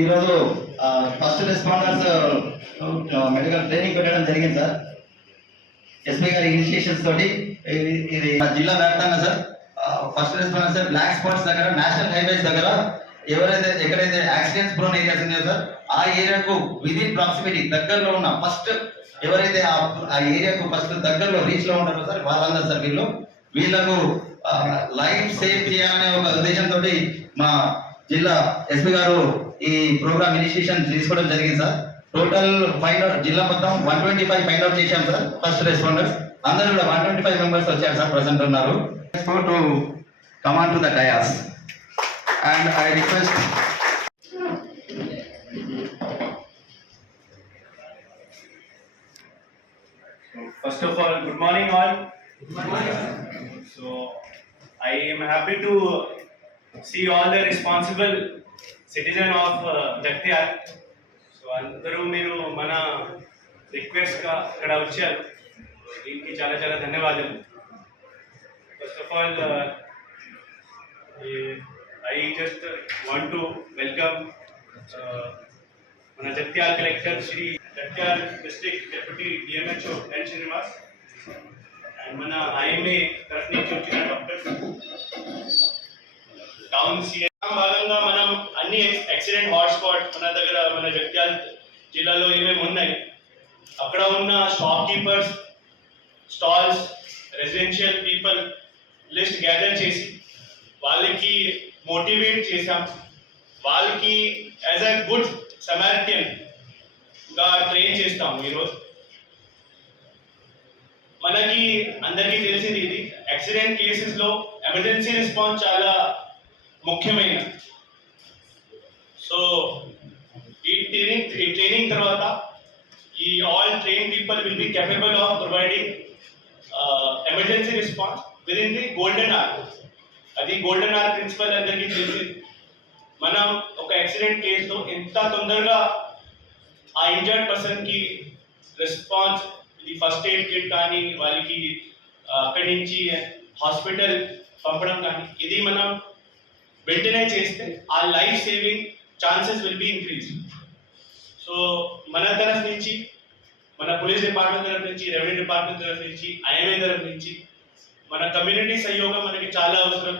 ఈరోజు first responders medical training పెట్టడం జరిగింది సార్. ఎస్పీ గారి ఇనిషియేషన్స్ తోటి ఇది జిల్లా వ్యాప్తంగా sir first responders sir black spots దగ్గర, నేషనల్ హైవేస్ దగ్గర ఎక్కడైతే యాక్సిడెంట్స్ ప్రోన్ ఏరియాస్ ఉన్నాయో సార్ ఆ ఏరియాకు విదిన్ ప్రాక్సిమిటీ దగ్గరలో ఉన్న ఫస్ట్ ఎవరైతే ఆ ఏరియాకు ఫస్ట్ దగ్గరలో రీచ్ లో ఉంటారో సార్ వాళ్ళందరూ సార్ వీళ్ళకు లైఫ్ సేవ్ చేయాలనే ఒక ఉద్దేశంతో మా జిల్లా ఎస్పీ గారు ఈ ప్రోగ్రామ్ ఇనిషియేషన్ తీసుకోవడం జరిగింది సార్. టోటల్ ఫైండ్ అవుట్ జిల్లా మొత్తం 125 ఫైండ్ అవుట్ చేశాం సార్. ఫస్ట్ రెస్పాండర్స్ అందరూ కూడా 125 మెంబర్స్ వచ్చారు సార్, ప్రెసెంట్ ఉన్నారు. To command to the dais and I request first of all, good morning all. Good morning. So I am happy to see all the responsible citizen of Jagtial. So andaru meeru mana request ka ikkada vacharu, deeniki chaala chaala dhanyavadalu. First of all, I just want to welcome mana Jagtial collector Shri Jagtial district deputy DMHO N Srinivas and mana IMA taraf nunchi vachina doctors town భాగంగా మనం అన్ని accident hotspot మన దగ్గర మన జగిత్యాల జిల్లాలో ఏమేమి ఉన్నాయి అక్కడ ఉన్న shop keepers, stalls, residential people list gather చేసి వాళ్ళకి మోటివేట్ చేసాం. వాళ్ళకి యాజ్ అ గుడ్ సమారిటియన్గా ట్రైన్ చేస్తాము. ఈరోజు మనకి అందరికీ తెలిసింది ఇది యాక్సిడెంట్ కేసెస్లో ఎమర్జెన్సీ రెస్పాన్స్ చాలా ముఖ్యమైన. సో ఈ ట్రైనింగ్ తర్వాత ఈ all train people will be capable of providing emergency response within the golden hour. అది గోల్డెన్ అవర్ ప్రిన్సిపల్ అందరికీ తెలిసింది. మనం ఒక యాక్సిడెంట్ కేసులో ఎంత తొందరగా ఆ ఇంజర్డ్ పర్సన్కి రెస్పాన్స్, ఇది ఫస్ట్ ఎయిడ్ కిట్ కానీ వాళ్ళకి అక్కడి నుంచి హాస్పిటల్ పంపడం కానీ ఇది మనం వెంటనే చేస్తే ఆ life saving chances will be increase. So మన తరఫు నుంచి, మన పోలీస్ డిపార్ట్మెంట్ తరఫు నుంచి, రెవెన్యూ డిపార్ట్మెంట్ తరఫు నుంచి, ఐఎంఏ తరఫు నుంచి మన కమ్యూనిటీ సహయోగం మనకి చాలా అవసరం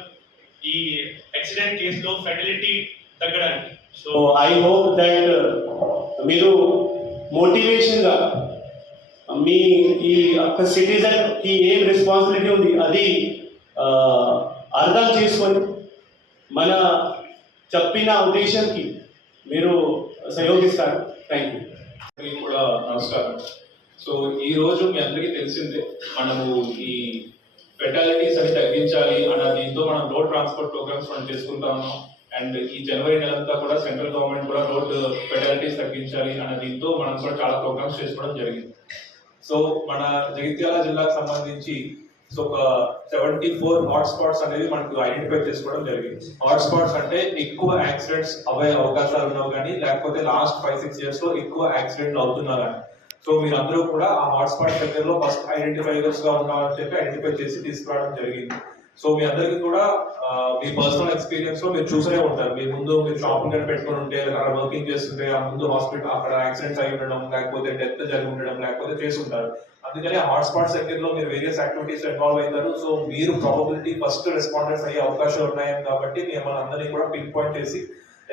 ఈ యాక్సిడెంట్ కేసులో ఫెటిలిటీ తగ్గడానికి. సో ఐ హోప్ దట్ మీరు మోటివేషన్గా మీ ఈ ఒక సిటిజన్కి ఏం రెస్పాన్సిబిలిటీ ఉంది అది అర్థం చేసుకొని మన చెప్పిన ఉద్దేశంకి మీరు సహయోగిస్తారు. Thank you. కూడా నమస్కారం. సో ఈరోజు మీ అందరికీ తెలిసిందే మనము ఈ ఫెటాలిటీస్ అని తగ్గించాలి అన్న దీంతో మనం రోడ్ ట్రాన్స్పోర్ట్ ప్రోగ్రామ్స్ మనం చేసుకుంటాము. అండ్ ఈ జనవరి నెలంతా కూడా సెంట్రల్ గవర్నమెంట్ కూడా రోడ్ ఫెటాలిటీస్ తగ్గించాలి అన్న దీంతో మనం కూడా చాలా ప్రోగ్రామ్స్ చేసుకోవడం జరిగింది. సో మన జగిత్యాల జిల్లాకు సంబంధించి సో ఒక 74 హాట్స్పాట్స్ అనేవి మనకు ఐడెంటిఫై చేసుకోవడం జరిగింది. హాట్స్పాట్స్ అంటే ఎక్కువ యాక్సిడెంట్స్ అవ్వే అవకాశాలు ఉన్నావు కానీ, లేకపోతే లాస్ట్ 5-6 years లో ఎక్కువ యాక్సిడెంట్లు అవుతున్నా కానీ. సో మీరందరూ కూడా ఆ హాట్స్పాట్ దగ్గరలో ఫస్ట్ ఐడెంటిఫైర్స్ గా ఉన్నారని చెప్పి ఐడెంటిఫై చేసి తీసుకురావడం జరిగింది. సో మీ అందరికీ కూడా మీ పర్సనల్ ఎక్స్పీరియన్స్ లో మీరు చూసే ఉంటారు. మీ ముందు మీరు షాపింగ్ అని పెట్టుకుని ఉంటే, అక్కడ వర్కింగ్ చేస్తుంటే ఆ ముందు హాస్పిటల్ అక్కడ యాక్సిడెంట్స్ అయి ఉండడం, లేకపోతే డెత్ జరిగి ఉండడం, లేకపోతే చేసి ఉంటారు. అందుకని హాట్స్పాట్ సెక్టర్ లో మీరు వేరియస్ యాక్టివిటీస్ ఇన్వాల్వ్ అవుతారు. సో మీరు ప్రాబబిలిటీ ఫస్ట్ రెస్పాండర్స్ అయ్యే అవకాశాలు ఉన్నాయి కాబట్టి మిమ్మల్ని అందరినీ కూడా పిన్ పాయింట్ చేసి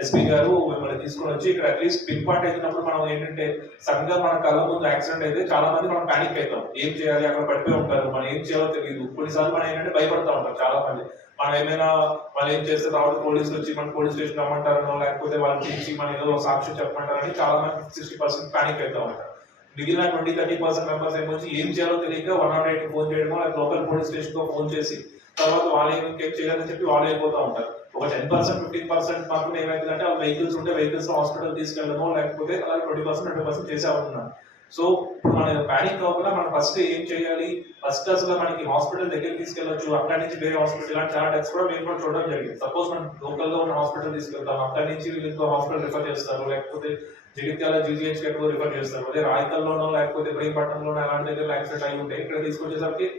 ఎస్పీ గారు మిమ్మల్ని తీసుకొని వచ్చి ఇక్కడ అట్లీస్ట్ పిన్ పాయింట్ అయినప్పుడు మనం ఏంటంటే సడన్ గా మన కళ్ళ ముందు యాక్సిడెంట్ అయితే చాలా మంది మనం ప్యానిక్ అవుతాం. ఏం చేయాలి, అక్కడ పడిపోయి ఉంటారు, మనం ఏం చేయాలో తెలియదు. కొన్నిసార్లు మనం ఏంటంటే భయపడతా ఉంటాం చాలా మంది. మనం ఏమైనా వాళ్ళు ఏం చేస్తే తర్వాత పోలీసులు వచ్చి మన పోలీస్ స్టేషన్ రమ్మంటారనో, లేకపోతే వాళ్ళకి ఇచ్చి మన ఏదో సాక్ష్యం చెప్పమంటారని చాలా మంది 60% ప్యానిక్ అవుతా ఉంటారు. మిగిలిన 20-30% మెంబర్స్ ఏమొచ్చి ఏం చేయాలో తెలియక 108 ఫోన్ చేయడమో, లేకపోతే లోకల్ పోలీస్ స్టేషన్ కో ఫోన్ చేసి తర్వాత వాళ్ళు ఏమి చెక్ చేయాలని చెప్పి వాళ్ళు వెళ్ళిపోతూ ఉంటారు. ఒక 10%-15% మాత్రం ఏమైతుందంటే ఆ వెహికల్స్ ఉంటే వెహికల్స్ హాస్పిటల్ తీసుకెళ్ళడమో, లేకపోతే అలాగే 20% చేసే ఉంటున్నారు. సో ఇప్పుడు మనం ప్యానిక్ అవ్వకుండా మనం ఫస్ట్ ఏం చేయాలి, ఫస్ట్ అసలు మనకి హాస్పిటల్ దగ్గర తీసుకెళ్ళొచ్చు, అక్కడి నుంచి వేరే హాస్పిటల్ ఇలాంటి చాలా టెస్ట్ కూడా మేము కూడా చూడడం జరిగింది. సపోజ్ మనం లోకల్ గా ఉన్న హాస్పిటల్ తీసుకెళ్తాం, అక్కడి నుంచి వీళ్ళు ఇంకో హాస్పిటల్ రిఫర్ చేస్తారు, లేకపోతే జగిత్యాల జీజీహెచ్ రిఫర్ చేస్తారు, అదే రాయకల్లోనో లేకపోతే ఇబ్రహీంపట్నంలోనో అలాంటి దగ్గర యాక్సిడెంట్ అయి ఉంటే ఇక్కడ తీసుకొచ్చేసరికి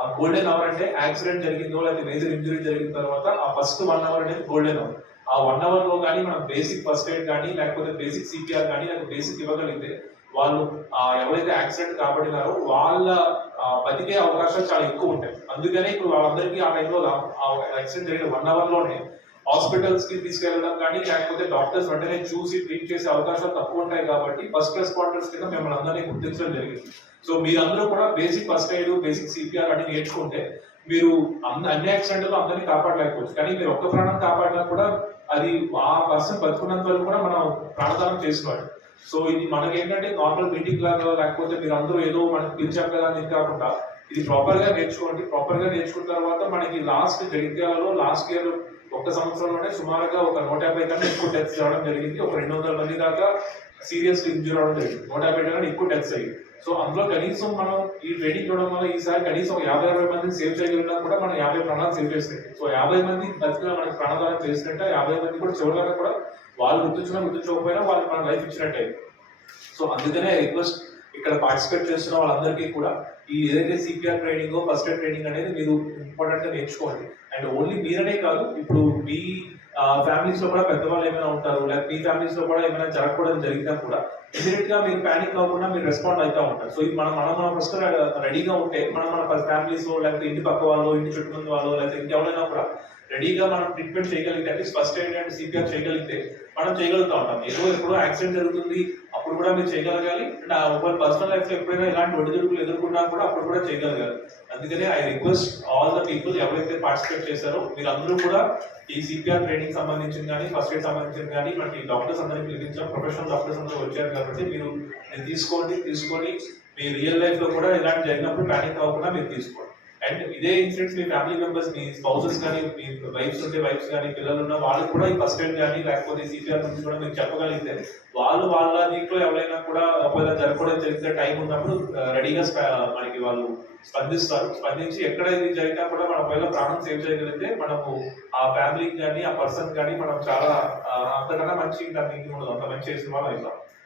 ఆ గోల్డెన్ అవర్ అంటే యాక్సిడెంట్ జరిగిందో లేకపోతే మేజర్ ఇంజరీ జరిగిన తర్వాత ఆ ఫస్ట్ 1 అవర్ అనేది గోల్డెన్ అవర్. ఆ 1 అవర్ లో కానీ మనం బేసిక్ ఫస్ట్ ఎయిడ్ కానీ లేకపోతే బేసిక్ సిపిఆర్ కానీ లేకపోతే బేసిక్ ఇవ్వగలిగితే వాళ్ళు ఎవరైతే యాక్సిడెంట్ కాబడినారో వాళ్ళ బతికే అవకాశాలు చాలా ఎక్కువ ఉంటాయి. అందుకనే ఇప్పుడు వాళ్ళందరికీ ఆ టైంలో యాక్సిడెంట్ జరిగిన 1 అవర్ లోనే హాస్పిటల్స్ కి తీసుకెళ్ళడం కానీ లేకపోతే డాక్టర్స్ వెంటనే చూసి ట్రీట్ చేసే అవకాశాలు తక్కువ ఉంటాయి కాబట్టి ఫస్ట్ రెస్పాండర్స్ కింద మిమ్మల్ని అందరినీ గుర్తించడం జరిగింది. సో మీరందరూ కూడా basic first aid basic CPR అని నేర్చుకుంటే మీరు అన్ని యాక్సిడెంట్ లో అందరినీ కాపాడలేకపోవచ్చు, కానీ మీరు ఒక్క ప్రాణం కాపాడినా కూడా అది ఆ పర్సన్ బతుకున్నంత వరకు కూడా మనం ప్రాణదానం చేసినవాడు. సో ఇది మనకేంటంటే నార్మల్ మీటింగ్ లాగా లేకపోతే మీరు అందరూ ఏదో మనకి పిలిచాం కదా అని కాకుండా ఇది ప్రాపర్ గా నేర్చుకోండి. ప్రాపర్ గా నేర్చుకున్న తర్వాత మనకి లాస్ట్ జగిత్యాలలో లాస్ట్ ఇయర్ ఒక్క సంవత్సరంలోనే సుమారుగా ఒక 150 కన్నా ఎక్కువ డెత్స్ రావడం జరిగింది. ఒక 200 మంది దాకా సీరియస్ ఇంజూర్ అవడం జరిగింది. 150 కన్నా ఎక్కువ డెత్స్ అయ్యి. సో అందులో కనీసం మనం ఈ ట్రైనింగ్ ఇవ్వడం వల్ల ఈసారి కనీసం 50-60 మందిని సేవ్ చేయగలిగినా కూడా మనం 50 ప్రాణాలు సేవ్ చేసినట్టు. సో 50 మంది బతికిన మనకి ప్రాణదానం చేసినట్టే 50 మంది కూడా చివరిదాకా కూడా వాళ్ళు గుర్తించకపోయినా వాళ్ళకి మన లైఫ్ ఇచ్చినట్టే. సో అందుకనే రిక్వెస్ట్ ఇక్కడ పార్టిసిపేట్ చేస్తున్న వాళ్ళందరికీ కూడా ఈ ఏదైతే CPR training first aid training అనేది మీరు ఇంపార్టెంట్ గా నేర్చుకోండి. అండ్ ఓన్లీ మీరనే కాదు, ఇప్పుడు మీ ఫ్యామిలీస్ లో కూడా పెద్దవాళ్ళు ఏమైనా ఉంటారు, లేకపోతే మీ ఫ్యామిలీస్ లో కూడా ఏమైనా జరగకూడదు జరిగినా కూడా ఇమీడియట్ గా మీరు ప్యానిక్ అవ్వకుండా మీరు రెస్పాండ్ అవుతూ ఉంటారు. సో ఇది మనం ఫస్ట్ రెడీగా ఉంటే మన ఫ్యామిలీస్ లో లేకపోతే ఇంటి పక్క వాళ్ళు ఇంటి చుట్టుముందు వాళ్ళు లేకపోతే ఇంకెవరైనా కూడా రెడీగా మనం ట్రీట్మెంట్ చేయగలిగితే at least first aid and CPR చేయగలిగితే మనం చేయగలుగుతా ఉంటాం. ఏదో ఎప్పుడో యాక్సిడెంట్ జరుగుతుంది అప్పుడు కూడా మీరు చేయగలగాలి. అండ్ ఒక పర్సనల్ లైఫ్ లో ఎప్పుడైనా ఇలాంటి ఒడిదుడుకులు ఎదుర్కొన్నా కూడా అప్పుడు కూడా చేయగలగాలి. అందుకనే I request all the people ఎవరైతే పార్టిసిపేట్ చేశారో మీరందరూ కూడా ఈ సిపిఆర్ ట్రైనింగ్ సంబంధించింది కానీ ఫస్ట్ ఎయిడ్ సంబంధించింది కానీ మనకి డాక్టర్స్ అందరినీ పిలిపించాం, ప్రొఫెషనల్ డాక్టర్స్ అందరూ వచ్చారు కాబట్టి మీరు తీసుకొని మీ రియల్ లైఫ్ లో కూడా ఇలాంటి జరిగినప్పుడు ప్యానిక్ అవ్వకుండా మీరు తీసుకోండి. అండ్ ఇదే ఇన్సిడెంట్స్ మీ ఫ్యామిలీ మెంబర్స్ మీ స్పౌసెస్ కానీ మీ వైఫ్స్ ఉంటే వైఫ్స్ కానీ పిల్లలు ఉన్న వాళ్ళకి కూడా ఈ ఫస్ట్ ఎయిడ్ కానీ లేకపోతే సిపిఆర్ నుంచి కూడా మీరు చెప్పగలిగితే వాళ్ళ దీంట్లో ఎవరైనా కూడా ఒకవేళ జరగకూడదు జరిగితే టైం ఉన్నప్పుడు రెడీగా మనకి వాళ్ళు స్పందించి ఎక్కడ ఇది జరిగినా కూడా మనం ఒకవేళ ప్రాణం సేవ్ చేయగలిగితే మనము ఆ ఫ్యామిలీకి కానీ ఆ పర్సన్ కానీ మనం చాలా అంతకన్నా మంచి దానికి అంత మంచి చేసిన వాళ్ళు అవుతాం.